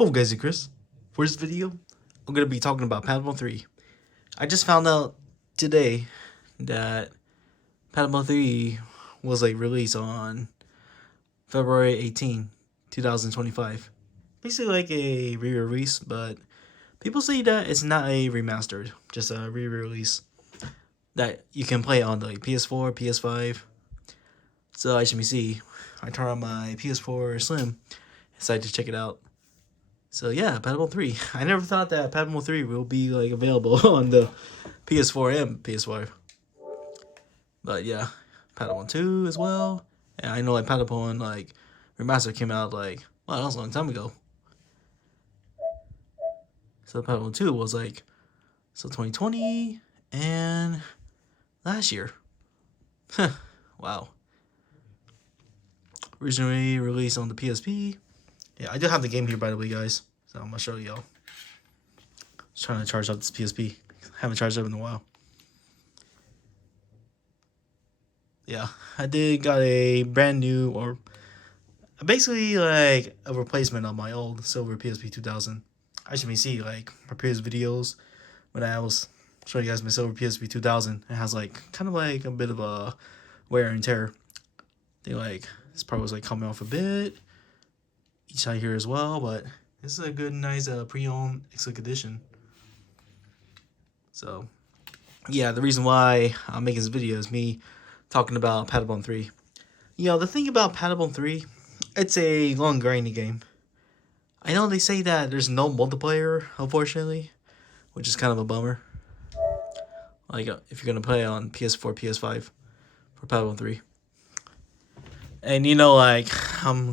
Hello guys, it's Chris. For this video, I'm going to be talking about Patapon 3. I just found out today that Patapon 3 was released on February 18, 2025. Basically like a re-release, but people say that it's not a remastered, just a re-release that you can play on the PS4, PS5. So as you can see, I turned on my PS4 Slim, decided to check it out. So yeah, Patapon 3. I never thought that Patapon 3 will be available on the PS4 and PS5. But yeah, Patapon 2 as well. And I know Patapon Remaster came out wow, that was a long time ago. So Patapon 2 was 2020 and last year. Wow. Originally released on the PSP. Yeah, I do have the game here, by the way, guys. So I'm going to show y'all. Just trying to charge up this PSP. Haven't charged up in a while. Yeah, I got a brand new, or basically a replacement of my old silver PSP 2000. As you may see, my previous videos, when I was showing you guys my silver PSP 2000, it has kind of a bit of a wear and tear. I think this part was coming off a bit. Each side here as well, but this is a good, nice pre-owned Excellent edition. So, yeah, the reason why I'm making this video is me talking about Patapon 3. You know, the thing about Patapon 3, it's a long grinding game. I know they say that there's no multiplayer, unfortunately, which is kind of a bummer. If you're gonna play on PS4, PS5 for Patapon 3. And you know, I'm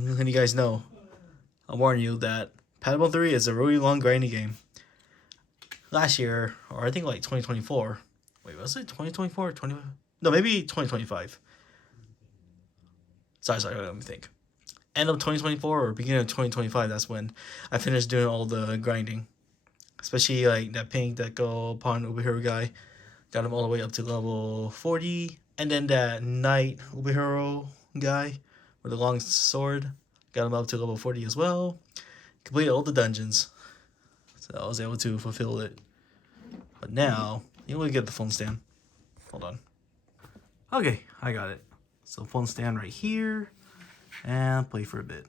letting you guys know, I'm warning you that Patapon 3 is a really long grinding game. Last year, or I think 2024. Wait, was it 2024 or 20? No, maybe 2025. Sorry, let me think. End of 2024 or beginning of 2025, that's when I finished doing all the grinding. Especially that pink that Patapon Ubihiro guy. Got him all the way up to level 40. And then that knight Ubihiro guy with the long sword. Got him up to level 40 as well. Completed all the dungeons. So I was able to fulfill it. But now, you want to get the phone stand. Hold on. Okay, I got it. So phone stand right here. And play for a bit.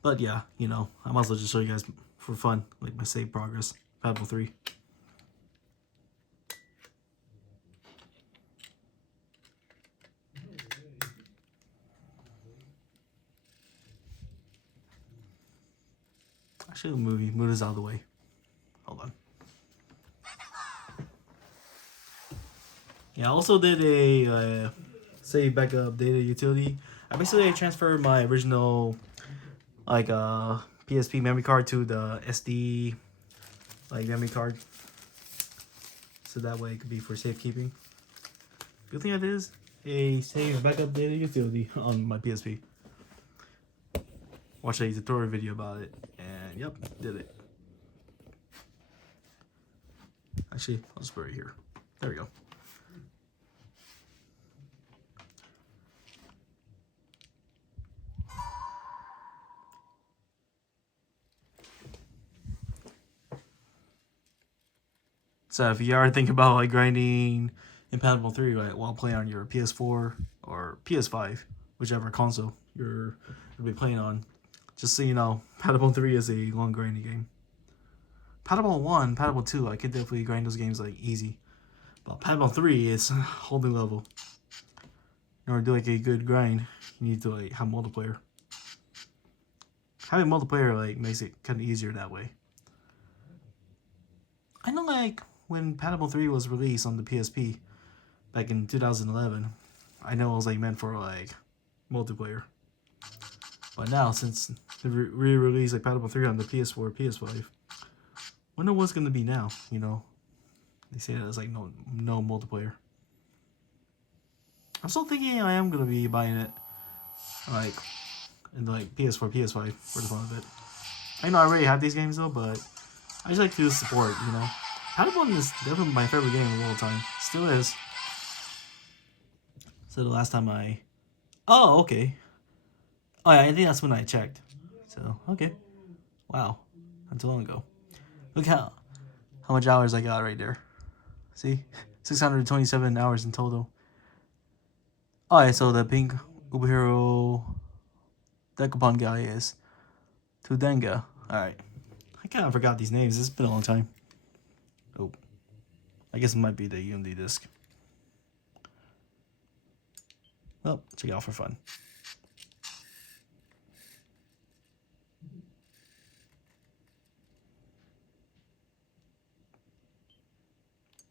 But yeah, you know, I might as well just show you guys for fun, my save progress. Patapon 3. Actually, move this out of the way. Hold on. Yeah, I also did a save backup data utility. I basically transferred my original PSP memory card to the SD memory card, so that way it could be for safekeeping. Good thing I did is a save backup data utility on my PSP. Watched a tutorial video about it, and yep, did it. Actually, I'll just put it here. There we go. So if you are thinking about grinding in Patapon 3 while playing on your PS4 or PS5, whichever console you're gonna be playing on, just so you know, Patapon 3 is a long grinding game. Patapon 1, Patapon 2, I could definitely grind those games easy. But Patapon 3 is a whole new level. In order to do a good grind, you need to have multiplayer. Having multiplayer makes it kind of easier that way. I know when Patapon 3 was released on the PSP back in 2011, I know it was meant for multiplayer. But now, since they re-released Patapon 3 on the PS4, PS5, wonder what's gonna be now. You know, they say that it's no multiplayer. I'm still thinking I am gonna be buying it in PS4, PS5 for the fun of it. I know I already have these games though, but I just like to support. You know, Patapon is definitely my favorite game of all time. Still is. So the last time oh, okay. Oh yeah, I think that's when I checked. So, okay. Wow. Not too long ago. Look how much hours I got right there. See? 627 hours in total. Alright, so the pink Uberhero Decapon guy is Tudenga. Alright. I kind of forgot these names. It's been a long time. Oh. I guess it might be the Unity disc. Well, check it out for fun.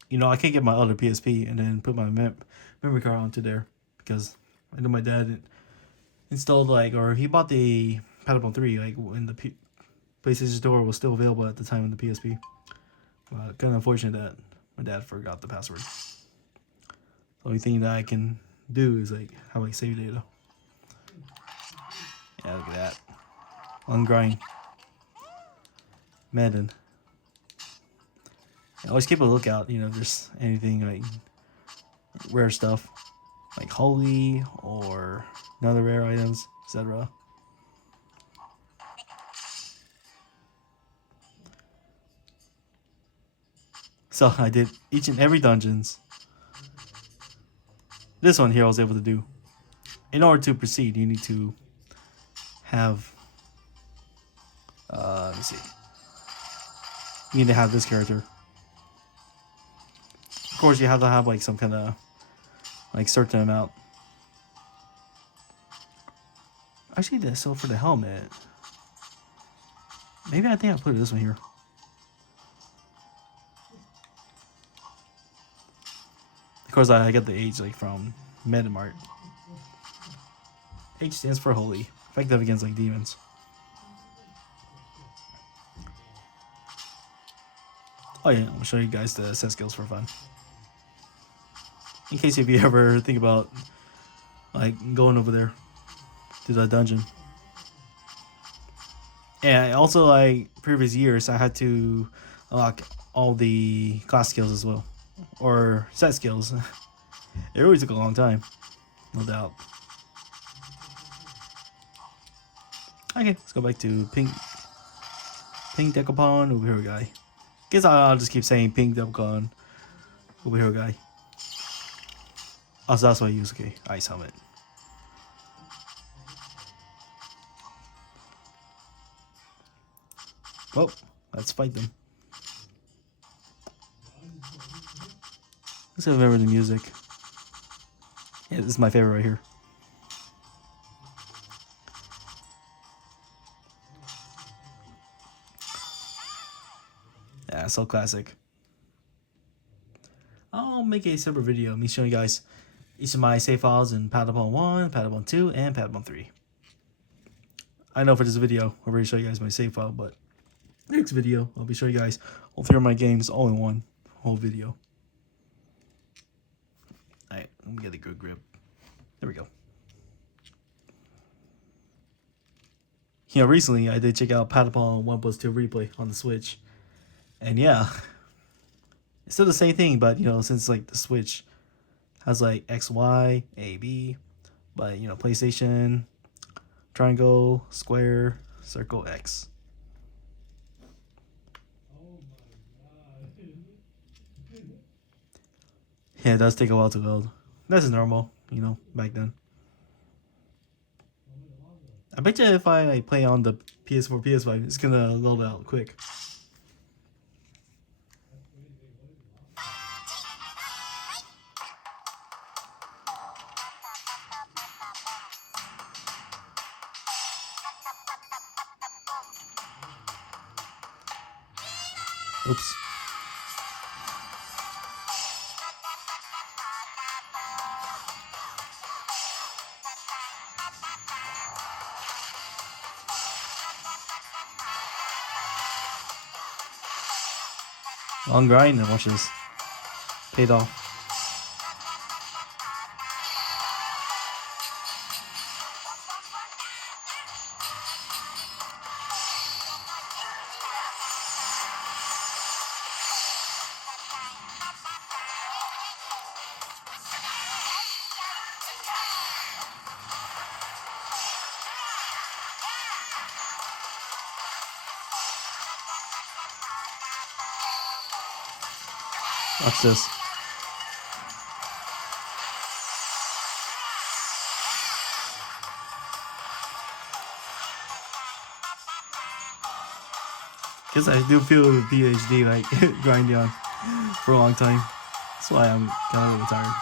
You know, I can't get my other PSP and then put my memory card onto there because I know my dad installed or he bought the Patapon 3 when the PlayStation Store was still available at the time of the PSP. But kind of unfortunate that my dad forgot the password. The only thing that I can do is have save data. Yeah, look at that. On grind. Madden. I always keep a lookout, if there's anything rare stuff. Like holy or another rare items, etc. So I did each and every dungeons. This one here I was able to do. In order to proceed, you need to have let me see. You need to have this character. Of course you have to have some kind of certain amount. Actually, so for the helmet, maybe I think I put this one here. Of course, I get the H from Metamart. H stands for holy, effective against demons. Oh yeah, I'll show you guys the set skills for fun. In case if you ever think about going over there to the dungeon. And also previous years I had to unlock all the class skills as well. Or set skills. It really took a long time. No doubt. Okay, let's go back to Pink Decapon Uberhero guy. Guess I'll just keep saying Pink Decapon Uberhero guy. Oh, so that's what I use. Okay, ice helmet. Well, let's fight them. Let's remember the music. Yeah, this is my favorite right here. Yeah, so classic. I'll make a separate video of me showing you guys each of my save files in Patapon 1, Patapon 2, and Patapon 3. I know for this video, I'll already show you guys my save file, but next video, I'll be showing you guys all 3 of my games all in one whole video. Alright, let me get a good grip. There we go. Recently I did check out Patapon 1+2 replay on the Switch. And yeah, it's still the same thing, but since the Switch has X, Y, A, B, but PlayStation, triangle, square, circle, X. Yeah, it does take a while to load. That's normal, back then. I bet you if I play on the PS4, PS5, it's gonna load out quick. Oops. Long grind and watch this. Paid off. Watch this. Guess I do feel the PhD like grinding on for a long time. That's why I'm kind of a little tired.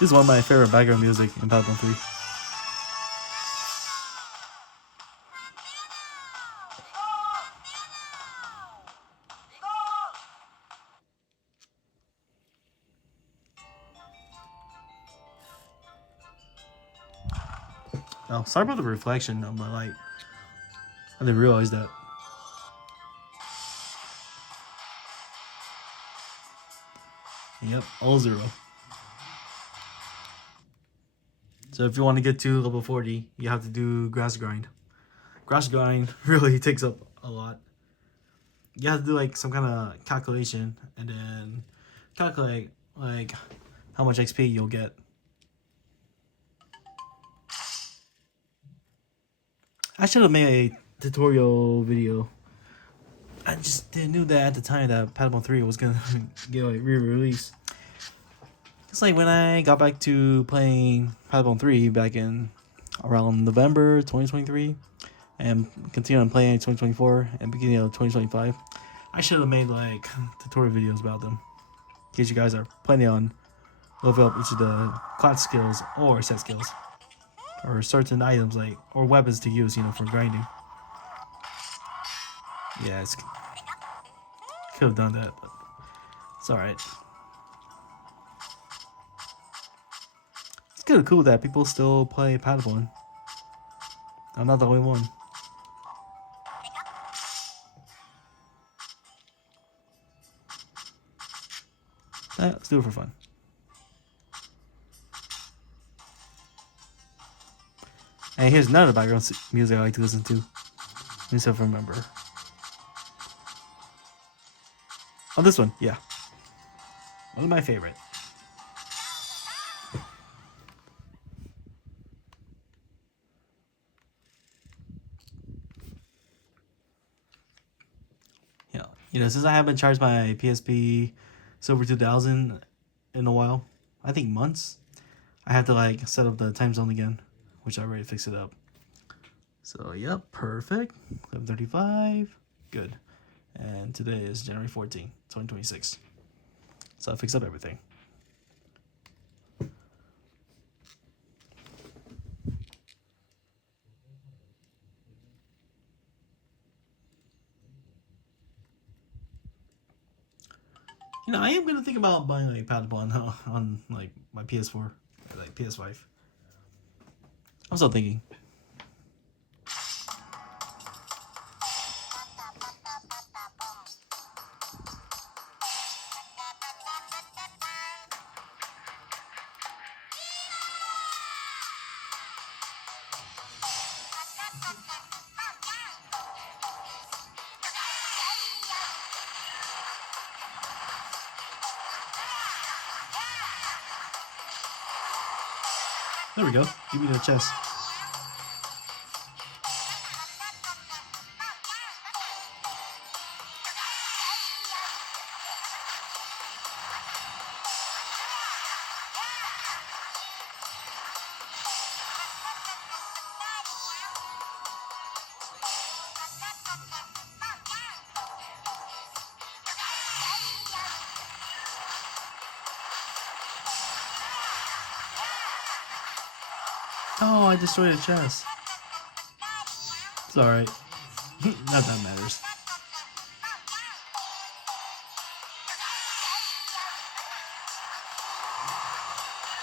This is one of my favorite background music in Patapon 3. Oh, sorry about the reflection of my light. I didn't realize that. Yep, all 0. So if you want to get to level 40, you have to do grass grind. Grass grind really takes up a lot. You have to do like some kind of calculation and then calculate like how much XP you'll get. I should have made a tutorial video. I just didn't know that at the time that Patapon 3 was gonna get like re-released. It's like when I got back to playing Patapon 3 back in around November 2023 and continuing playing 2024 and beginning of 2025. I should have made like tutorial videos about them in case you guys are planning on level up each of the class skills or set skills or certain items like or weapons to use, you know, for grinding. Yeah, it's could have done that, but it's alright. It's kind of cool that people still play Patapon. I'm not the only one. Let's do it for fun. And here's another background music I like to listen to. Let me see if I remember. Oh, this one, yeah. One of my favorite. Yeah, you know, since I haven't charged my PSP Silver 2000 in a while, I think months, I had to like set up the time zone again, which I already fixed it up. So, yep, perfect. 11:35, good. And today is January 14, 2026. So I fixed up everything. You know, I am gonna think about buying like Patapon on like my PS4, like PS5. I'm still thinking. There we go. Give me the chest. Oh, I destroyed a chest. It's alright. Not that matters.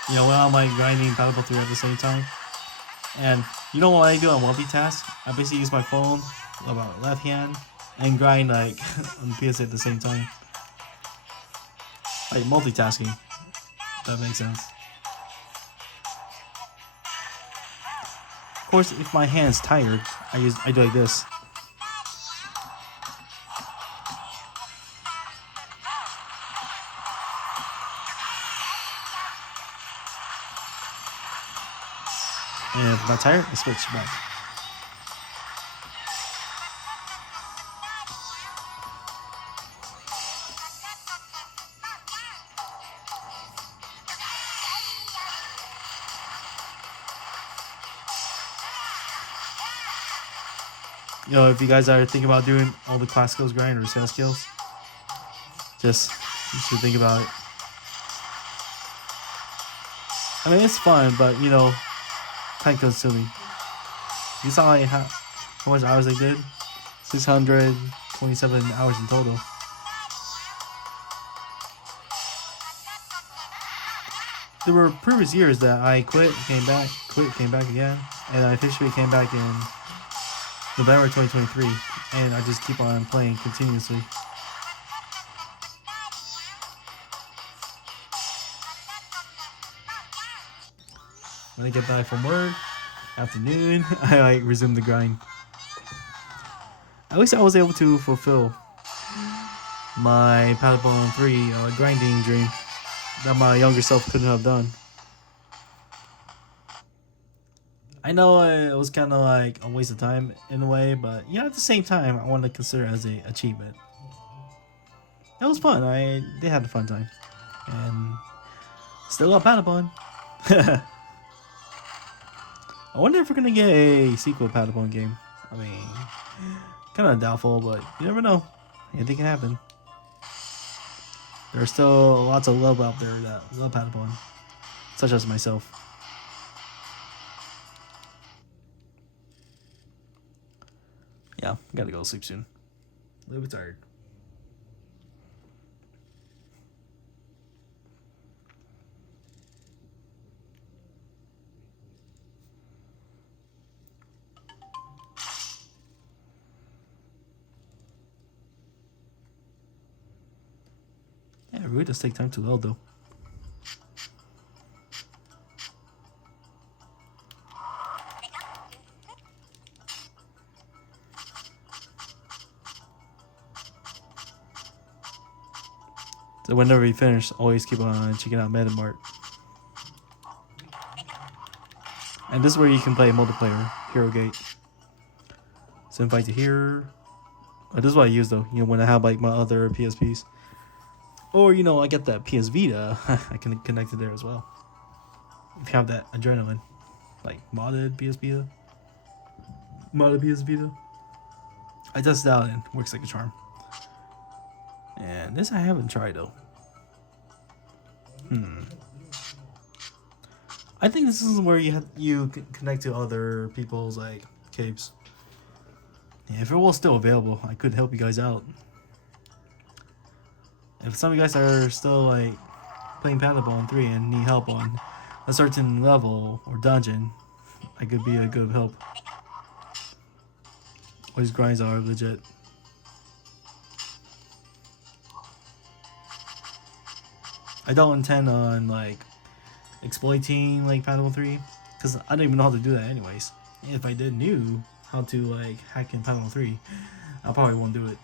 You know, when I'm like grinding Patapon 3 at the same time. And you know what I do on multitask? I basically use my phone, about left hand, and grind like on the PS at the same time. Like multitasking. If that makes sense. course, if my hand's tired, I do like this. And if I'm not tired, I switch back. You know, if you guys are thinking about doing all the class skills grind or sales skills, just you should think about it. I mean, it's fun, but you know, time consuming. You saw like how much hours I did? 627 hours in total. There were previous years that I quit, came back again, and I officially came back in November 2023, and I just keep on playing continuously. When I get back from work, afternoon, I like resume the grind. At least I was able to fulfill my Patapon 3 grinding dream that my younger self couldn't have done. I know it was kind of like a waste of time in a way, but yeah, at the same time, I want to consider it as an achievement. It was fun. They had a fun time, and still a Patapon. I wonder if we're gonna get a sequel Patapon game. I mean, kind of doubtful, but you never know. Anything can happen. There's still lots of love out there that love Patapon, such as myself. Yeah, gotta go to sleep soon. A little bit tired. Yeah, it really does take time to load though. So whenever you finish, always keep on checking out Metamart. And this is where you can play multiplayer, Hero Gate. So invite to here. This is what I use though, you know, when I have like my other PSPs. Or, you know, I get that PS Vita, I can connect it there as well. If you have that adrenaline. Like modded PS Vita. Modded PS Vita. I tested it out and it works like a charm. And this I haven't tried though. I think this is where you connect to other people's like caves. Yeah, if it was still available, I could help you guys out. If some of you guys are still like playing Patapon 3 and need help on a certain level or dungeon, I could be a good help. All these grinds are legit. I don't intend on like exploiting like Patapon 3 because I don't even know how to do that anyways. If I did knew how to like hack in Patapon 3, I probably won't do it.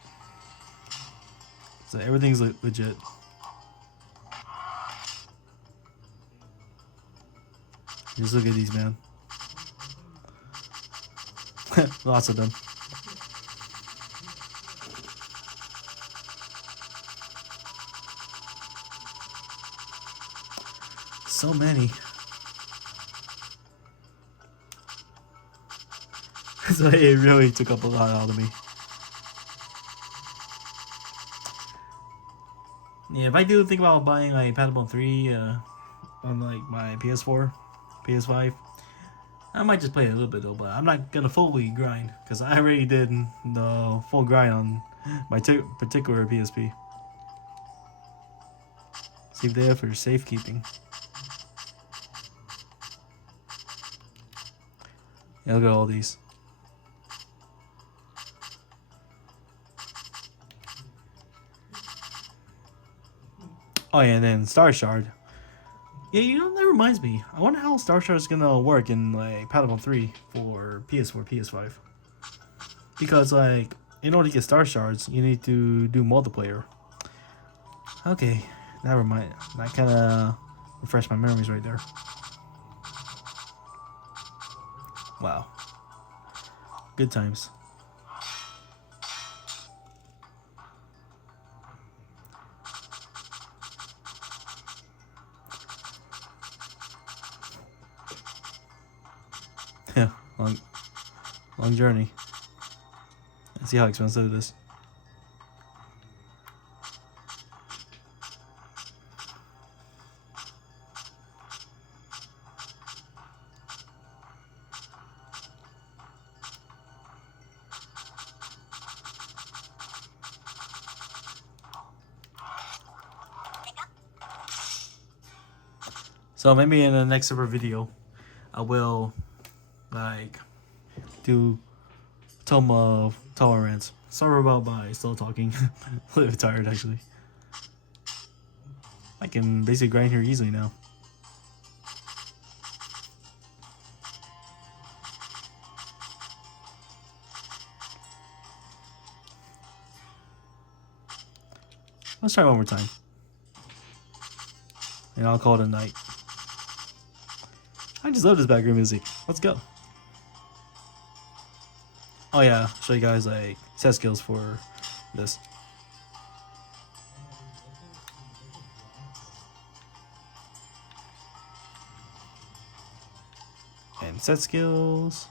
So everything's legit. Just look at these, man. Lots of them. So many. So it really took up a lot out of me. Yeah, if I do think about buying like Patapon 3 on like my PS4, PS5, I might just play a little bit though, but I'm not gonna fully grind because I already did the full grind on my particular PSP. Save there for safekeeping. Yeah, look at all these. Oh yeah, and then Star Shard. Yeah, you know, that reminds me. I wonder how Star Shards is gonna work in like Patapon 3 for PS4, PS5. Because like, in order to get Star Shards, you need to do multiplayer. Okay, that kind of refreshed my memories right there. Wow, good times. Yeah, long journey. Let's see how expensive it is. So maybe in the next ever video, I will like do tolerance. Sorry about my slow talking. A little bit tired actually. I can basically grind here easily now. Let's try one more time. And I'll call it a night. I just love this background music. Let's go. Oh yeah, show you guys like set skills for this. And set skills.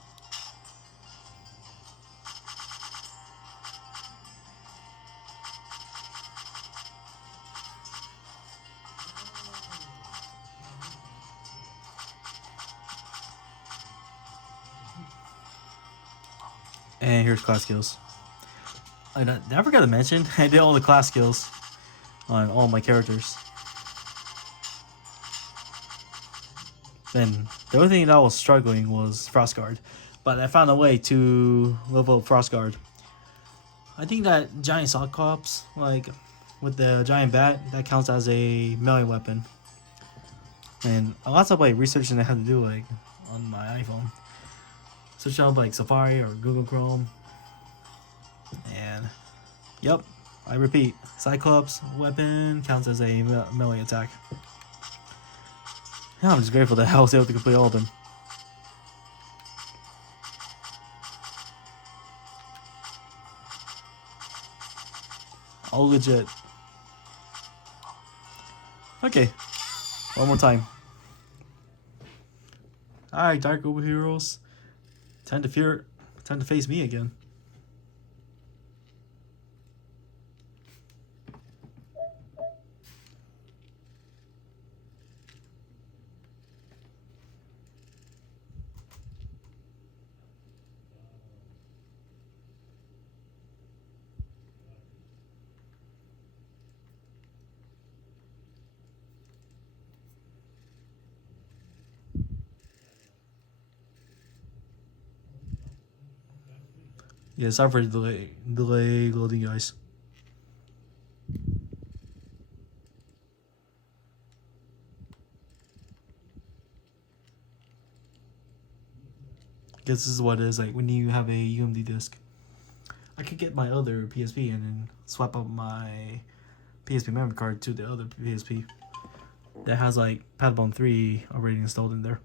And here's class skills. I forgot to mention, I did all the class skills on all my characters. Then the only thing that I was struggling was Frostguard, but I found a way to level up Frostguard. I think that giant Cyclops, like with the giant bat, that counts as a melee weapon. And lots of like researching I had to do like on my iPhone. Search up like Safari or Google Chrome. And yep, I repeat, Cyclops weapon counts as a melee attack. Yeah, I'm just grateful that I was able to complete all of them. All legit. Okay, one more time. Alright, Dark Uber Heroes. Time to face me again. Yeah, sorry for the delay loading, guys. Guess this is what it is like when you have a UMD disc. I could get my other PSP and then swap out my PSP memory card to the other PSP that has like Patapon 3 already installed in there.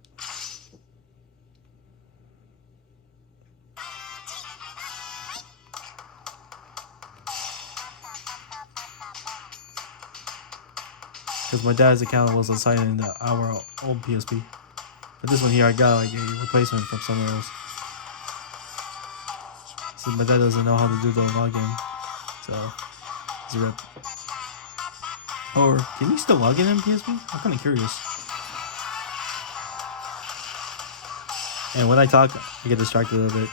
Because my dad's account was assigned in our old PSP. But this one here, I got like a replacement from somewhere else. So my dad doesn't know how to do the login. So, it's a rip. Or, can you still log in PSP? I'm kind of curious. And when I talk, I get distracted a little bit.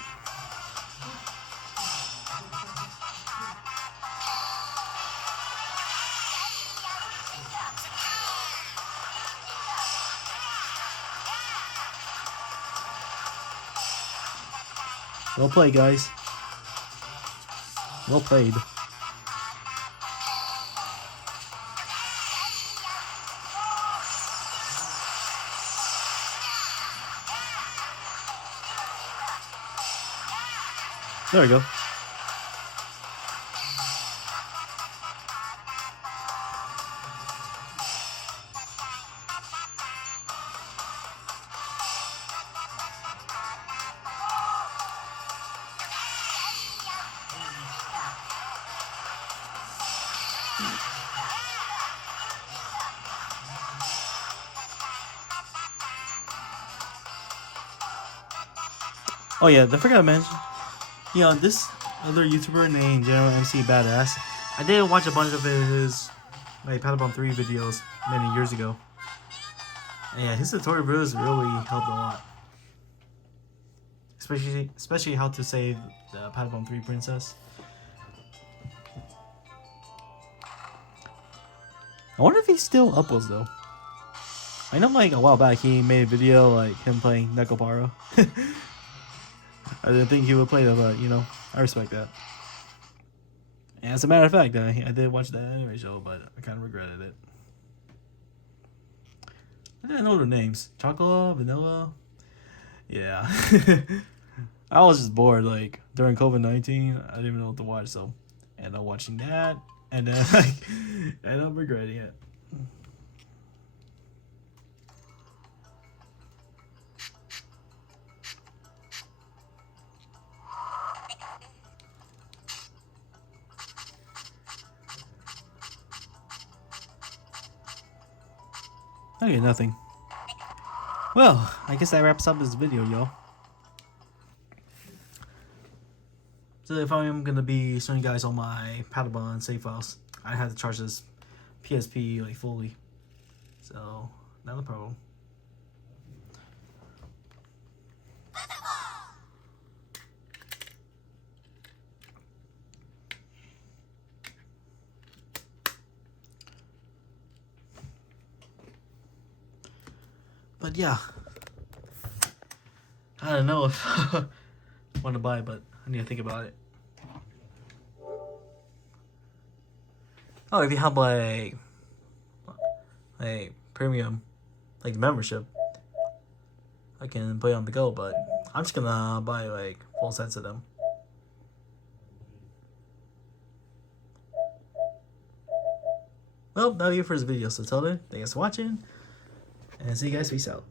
Well played, guys. Well played. There we go. Oh yeah, I forgot to mention. Yeah, this other YouTuber named General MC Badass. I did watch a bunch of his like Patapon 3 videos many years ago. And yeah, his tutorial videos really helped a lot. Especially how to save the Patapon 3 princess. I wonder if he still uploads though. I know like a while back he made a video like him playing Nekoparo. I didn't think he would play that, but you know, I respect that. And as a matter of fact, I did watch that anime show, but I kind of regretted it. I didn't know their names. Chocolate, Vanilla. Yeah. I was just bored, like, during COVID-19. I didn't even know what to watch, so I ended up watching that, and then like, I ended up regretting it. Okay, nothing. Well, I guess that wraps up this video, y'all. So if I'm gonna be showing you guys all my Patapon save files, I had to charge this PSP like fully, so not a problem. But yeah, I don't know if I want to buy it, but I need to think about it. Oh, if you have like premium, like membership, I can play on the go. But I'm just gonna buy like full sets of them. Well, that'll be it for this video. So till then, thanks for watching, and see you guys. Peace out.